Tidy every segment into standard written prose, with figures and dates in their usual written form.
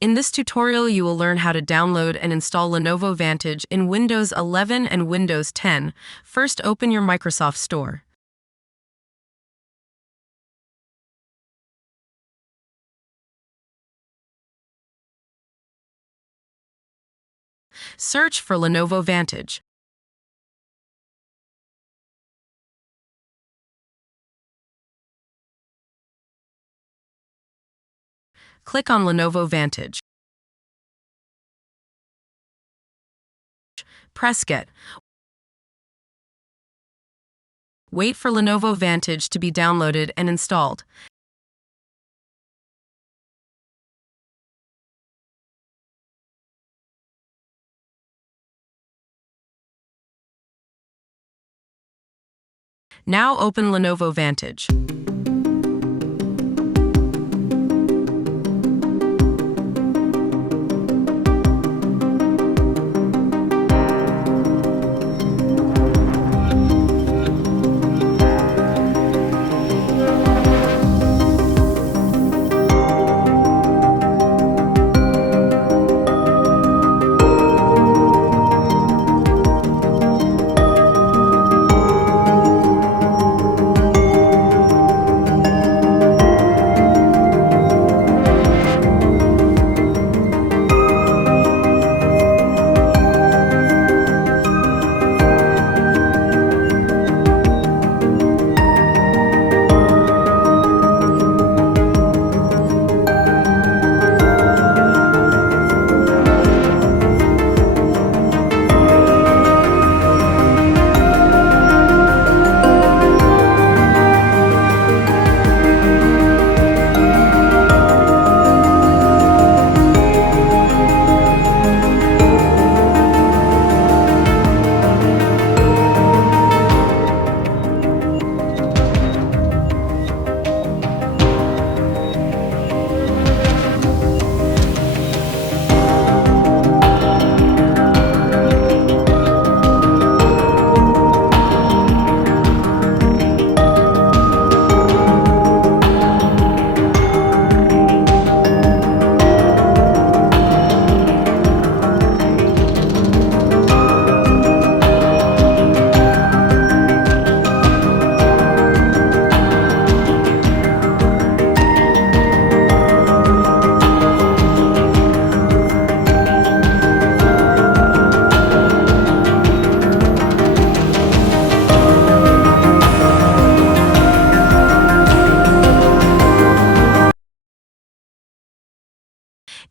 In this tutorial, you will learn how to download and install Lenovo Vantage in Windows 11 and Windows 10. First, open your Microsoft Store. Search for Lenovo Vantage. Click on Lenovo Vantage. Press Get. Wait for Lenovo Vantage to be downloaded and installed. Now open Lenovo Vantage.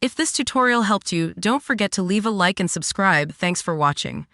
If this tutorial helped you, don't forget to leave a like and subscribe. Thanks for watching.